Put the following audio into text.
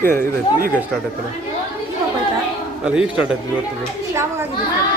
ಇದಕ್ಕೆ ಇದಾಯ್ತು ಈಗ ಸ್ಟಾರ್ಟ್ ಆಯ್ತಲ್ಲ ಈಗ ಹೋಗ್ಬೇಕಾ ಅಲ್ಲ ಈಗ ಸ್ಟಾರ್ಟ್ ಆಯ್ತು ಇವತ್ತು ಯಾವಾಗ ಆಗಿದೆ ಸರ್